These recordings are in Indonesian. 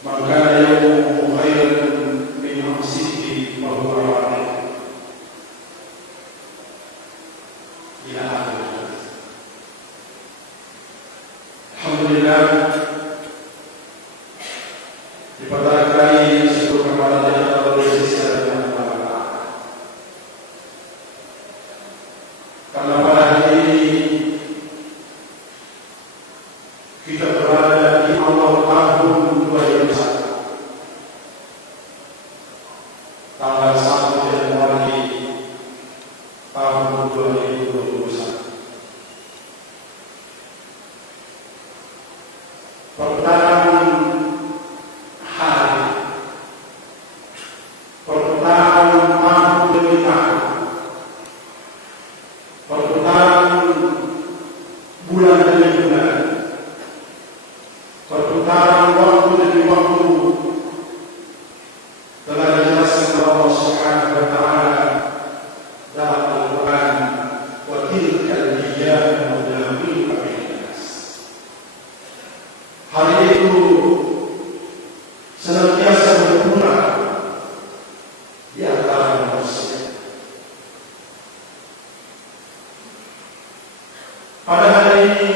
Man kana yawmuhu khairan min amsihi fa huwa ra'ih. Ila akhir. Alhamdulillah, di pada kali syukur kepada Allah Subhanahu wa taala. Karena pada hari ini kita berada di awal tahun 2021, tanggal 1 Januari tahun 2021. Pertengahan hari, pertengahan tahun demi tahun, pertengahan bulan demi bulan, perputaran waktu demi waktu telah dijelaskan Allah Subhanahu wa taala dalam Al-Qur'an, wa tilkal ayyamu nudawiluha bainan nas. Hari itu senantiasa berpulang di antara manusia. Pada hari ini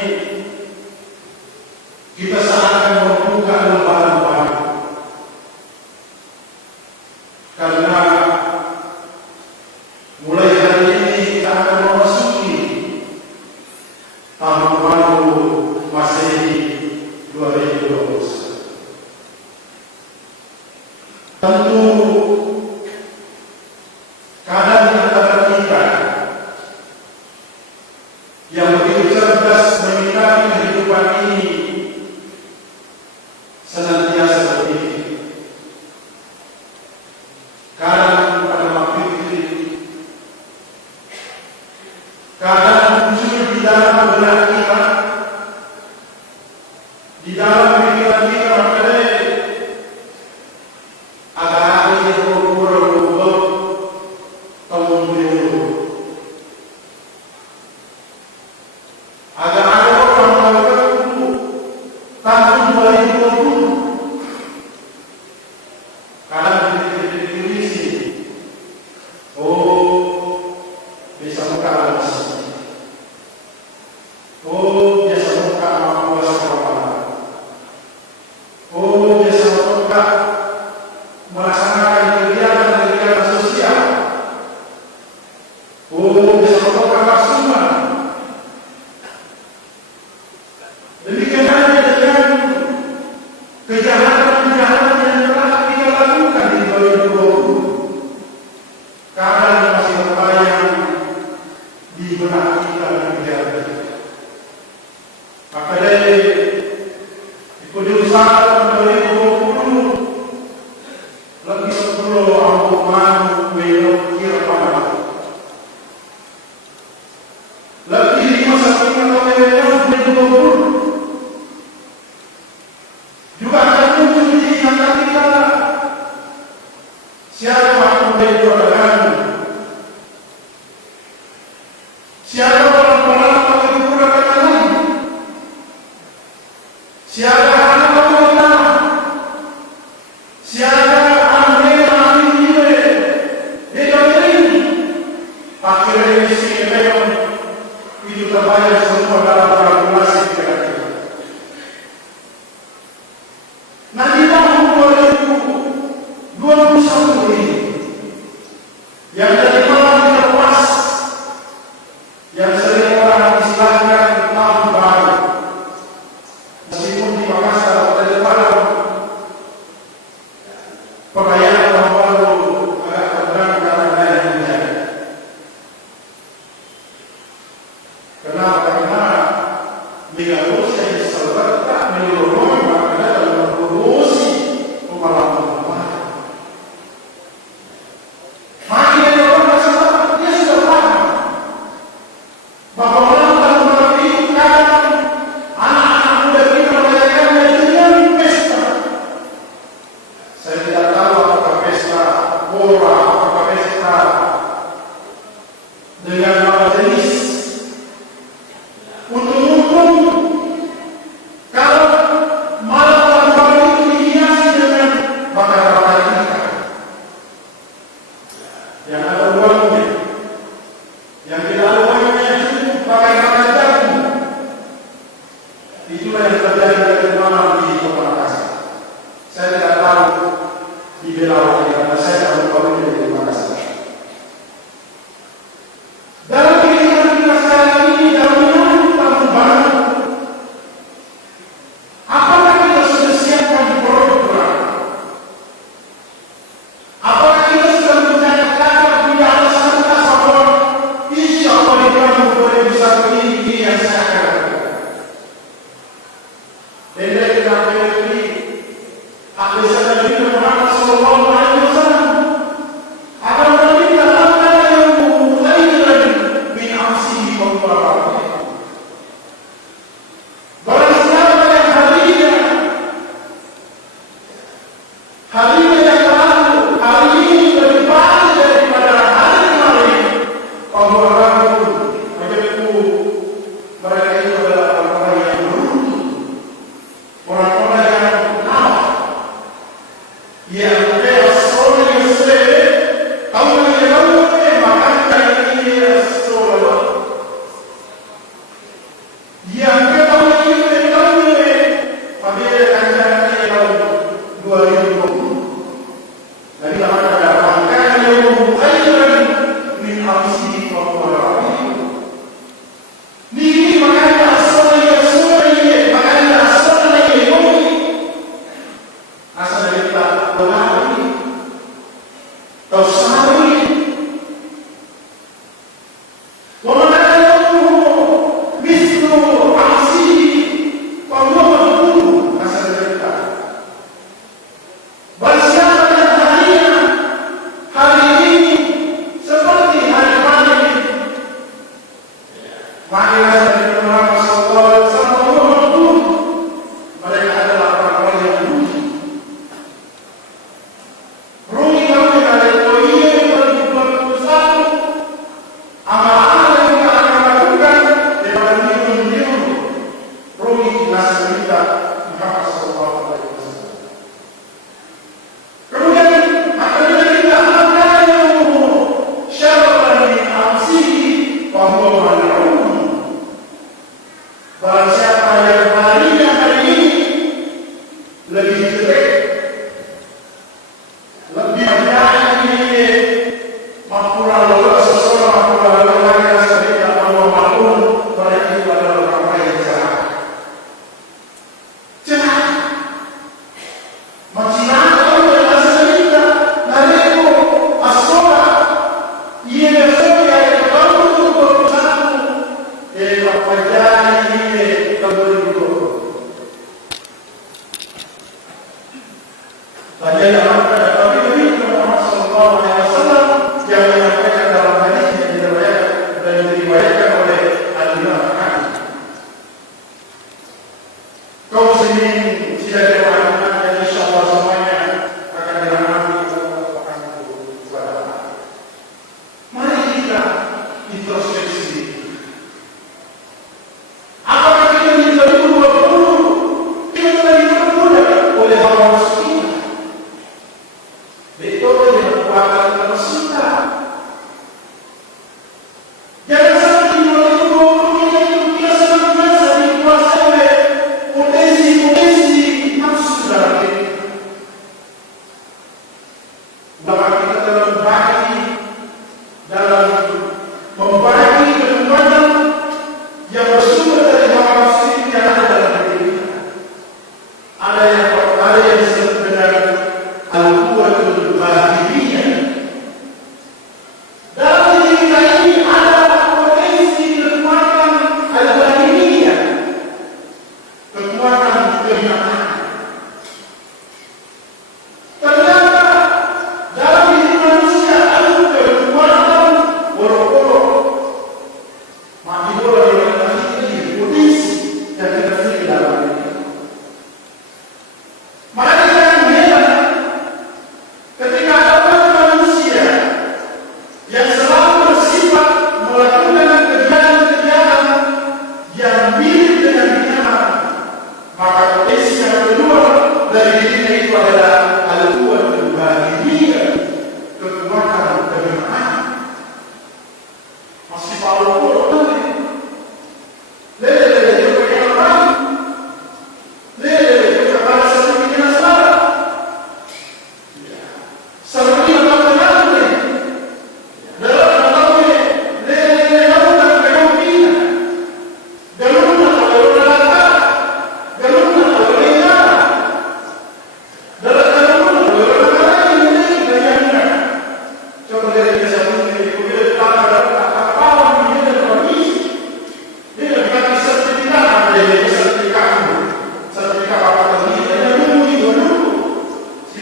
kita seakan membuka lembaran baru, karena mulai hari ini kita akan memasuki tahun baru Masehi 2021. Tentu kadang di antara kita yang begitu cerdas menyikapi kehidupan ini senantiasa berpikir, kadang pada waktu itu, kadang muncul di dalam benak kita, di dalam pikiran kita, makanya agak-agak yang berubah-ubah tahun dulu. Agak-agak orang melakukan tahun 2020. Kadang dipilih sini, oh bisa buka masjid, oh bisa buka puasa Ramadan, oh bisa buka melaksanakan kegiatan sosial, oh bisa buka maksuman. Demikian halnya dengan kejahatan-kejahatan yang telah kita lakukan di 2020. Kadang masih terbayang di benak kita dan pikiran kita. Maka dari penjurusan 2020 lebih 10 ampuman mengukir pada lebih 5 tahun 2020 juga akan muncul di ingatan kita. Siapa yang menjadi siapa orang-orang yang digunakan lain, siapa anak kita, siapa anak ini, ini pakai remisi memang itu terbayar semua dalam kalkulasi pikiran kita. Nah di tahun 2021 ini yang dari malam terlepas, yang sering orang istilahkan tahun baru, meskipun di Makassar ada malam perayaan tahun baru agak terang dalam daerah dunia. Kenapa? Karena bila Rusia yang serta menurut maka dalam promosi pemalang. Saya tidak tahu Saya tidak tahu di Belawan karena saya tidak mengetahui dari Makassar. Dalam kehidupan kita sekarang ini, dalam kita membangun, apakah kita sudah siapkan program? Apakah kita sudah menyatakan punya alasan bahwa insya Allah di dalam boleh bisa begini yang saya akan lakukan? Dan dari kenapa ini, ahli Nabi Muhammad Sallallahu Alaihi Wasallam akan meminta apa yang khairan min amsihi wa barakatuh. Barang siapa yang harinya yang lalu, hari ini lebih baik daripada hari kemarin, bahwa menjadiku mereka itu adalah orang-orang yang beruntung, orang-orang yang benar, yang bersoleh tahu maka ini soleh, yang tahu pada tahun 2020. Jadi ada angka yang khairan min amsihi wa barakatuh. Ni makanya soleh makanya soleh ini asal kita benar atau salah ini. Wa man mislu amsihi wa barakatuh asal kita. Siapa yang hari ini seperti hari kemarin, maka Nabi Muhammad SAW mereka adalah orang-orang yang rugi kami dari tahun 2021, amal-amal yang kita akan lakukan daripada minggu-minggu rugi nasib kita Muhammad SAW. Kemudian apabila kita akan syaratan min amsihi bahwa mal'un, barang siapa yang harinya hari ini lebih jelek, lebih banyak ini mampura lalu seseorang mampura lalu hanya sedikit bahwa mal'un, mereka itu adalah orang-orang yang jahat. Jahat mencintai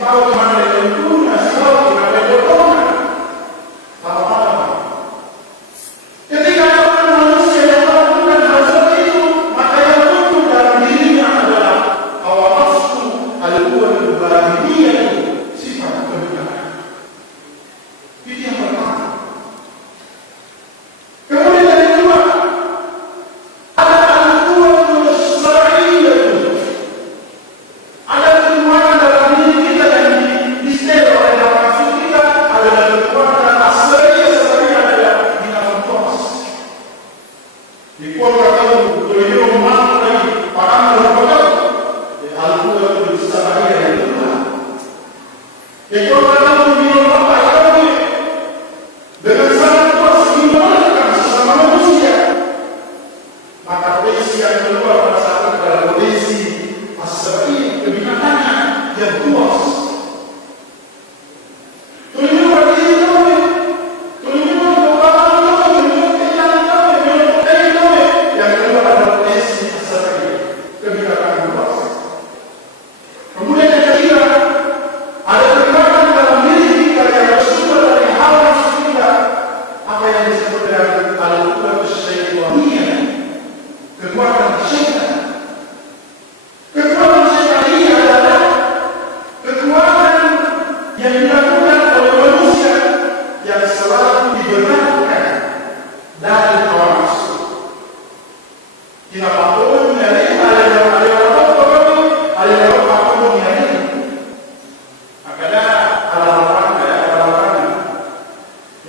tahu kemana dia tentunya, si tahu kenapa dia berdoa. Apa-apa. Ketika orang manusia yang melakukan hal seperti itu, maka yang muncul dalam dirinya adalah hawa nafsu, al-quwwatul batiniyah, sifat kebenaran. Itu yang pertama. Kemudian yang kedua, ada al-quwwatul syar'iyyah. Ada kekuatan dalam diri kita yang distel oleh nafsu kita, adalah kekuatan aslinya sebenarnya adalah di dalam nafas. Di kuasa kamu beliau mana lagi orang berapa al-quwwatul syar'iyyah yang kedua. Di kuasa kamu beliau apa kamu dengan sangat kuat mengalahkan sesama manusia. Maka kondisi yang kedua pada saat adalah kondisi as-syar'iyyah, kebinatangan yang luas. Tunjuk bagi diri kami, tunjuk kepada kami, tunjuk keinginan kami, tunjuk diri kami. Yang kedua adalah kondisi as-syar'iyyah, kebinatangan luas. Kemudian yang ketiga, ada kekuatan dalam diri kita yang bersumber dari hawa nafsu kita, apa yang disebut dengan al-quwwatus syaitaniyah, kekuatan syaitan. Kekuatan syaitan ini adalah kekuatan yang dilakukan oleh manusia yang selalu dibenarkan dari hawa nafsu. Tidak apapun yang ini ada apapun yang ini. Makanya alasan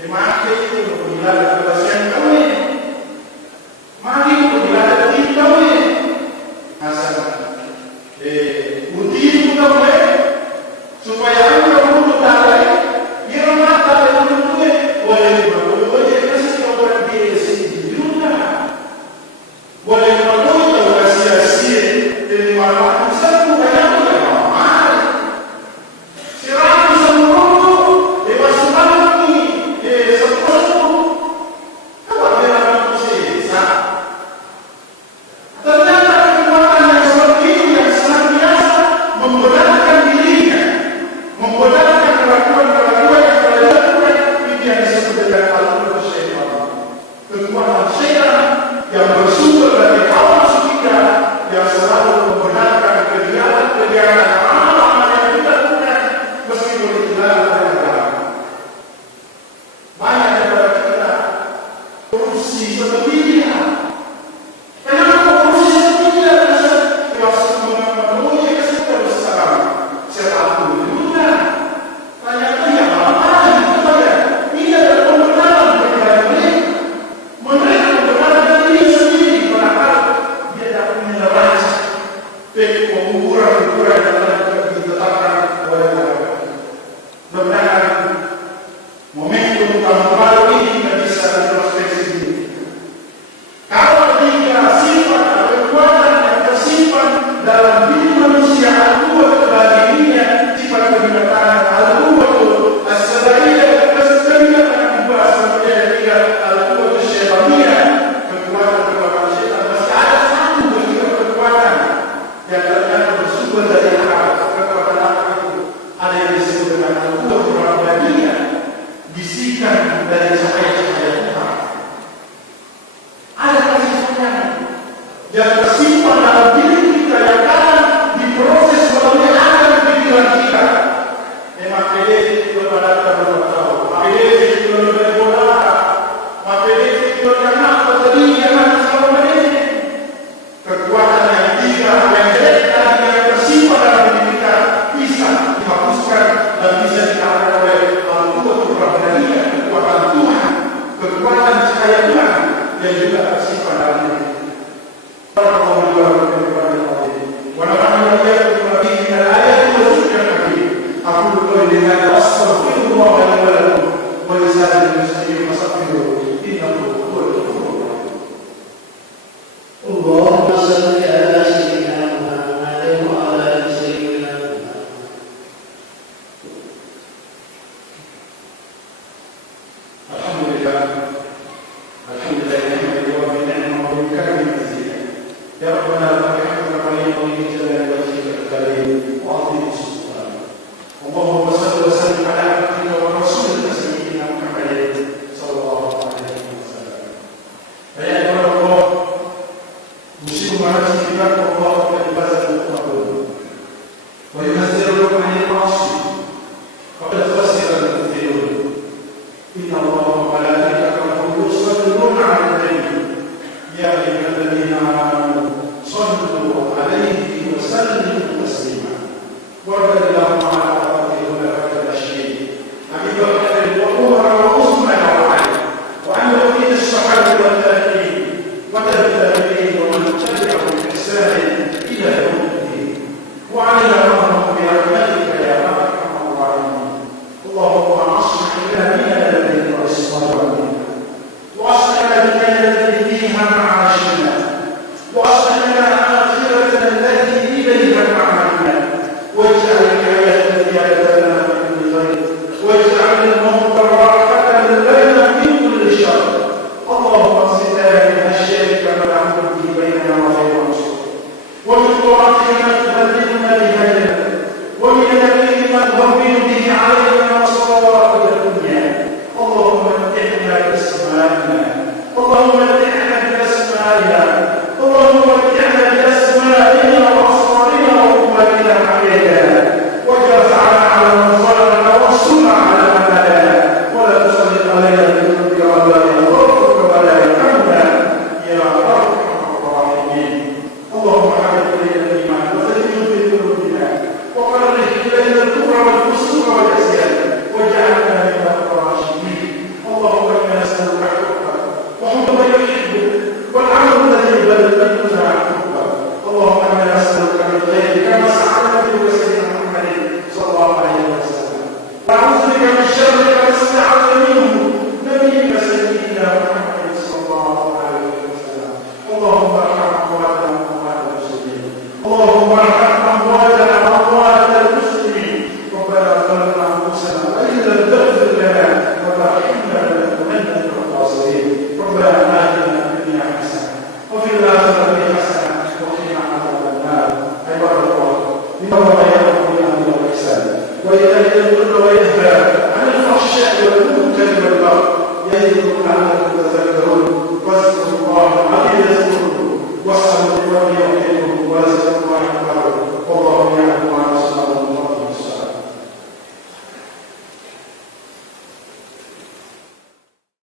mati itu bila ada kebersihan kami, mati itu bila ada tim kami, asal uti kami supaya kita untuk tarik, biar mata yang untuk boleh boleh kasih orang dia sendiri juga, boleh tahu sia-sia dari mana satu banyak orang. Siramu seluruh dewasa kami, seluruh kawan dengan manusia. Ternyata kekuatan yang seperti itu yang senantiasa membenarkan dirinya, membenarkan kelakuan-kelakuan yang telah dilakukan, itu yang disebut dengan al-quwwatus syaitaniyah. Kekuatan syaitan yang bersumber dari hawa nafsu kita yang selalu membenarkan kegiatan-kegiatan amal yang kita lakukan meskipun itu dilakukan dalam. Banyak daripada kita korupsi seperti ini. Kenapa korupsi seperti ini? Kuasa memenuhi kesukaan besar. Siapa pun juga. Tanya-tanya apa itu saja. Ini adalah pembenaran kepada mereka. Mereka membenarkan diri sendiri. Padahal dia dapat menyerahkan pengukuran-ukuran yang telah ditetapkan oleh mereka. Mudah-mudahan momentum tahun baru ini kita bisa introspeksi diri. Kalau tiga sifat atau kekuatan yang tersimpan dalam diri manusia, al-quwwatul batiniyah, sifat kebinatangan, al-quwwatul as-syar'iyyah, kebinatangan yang dibahas kemudian yang ketiga al-quwwatul syaitaniyah, kekuatan syaitan. Masih ada satu begitu kekuatan yang ternyata bersumber dari kekuatan apa itu? Ada yang disebut dengan al-quwwatul rabbaniyah, bisikan dari cahaya-cahaya Tuhan. Ada kasih sayang yang tersimpan dalam diri kita yang akan diproses melalui akal pikiran kita. Memang PD itu pada tahu, PD itu lebih bola, PD itu karena terjadi yang segala ini. Kekuatan yang tiga yang jelek tadi yang tersimpan dalam diri kita bisa dihapuskan dan bisa dikalahkan oleh al-quwwatul rabbaniyah, kekuatan Tuhan, kekuatan cahaya Tuhan yang juga tersimpan dalam diri. Allahumma salli ala sayyidina Muhammad wa ala ali sayyidina Muhammad. Alhamdulillah. Alhamdulillah wa bi ni'matihi wa karim mazida. Ya Rabbana lakal hamdu kama yanbaghi li jalali wajhika al-karim wa 'azimi sultanik. Wa علينا مصائب الدنيا. اللهم متعنا بأسمائنا، اللهم متعنا بأسمائنا، اللهم متعنا بأسمائنا وأبصارنا وقوتنا عليها، واجعل على من ظلمنا وانصرنا على من عادانا، ولا تسلط علينا بذنوبنا ولا يغفرك ولا يرحمنا يا أرحم الراحمين. اللهم حبب إلينا الإيمان وزينه في قلوبنا وكره إلينا الكفر والفسوق والعصيان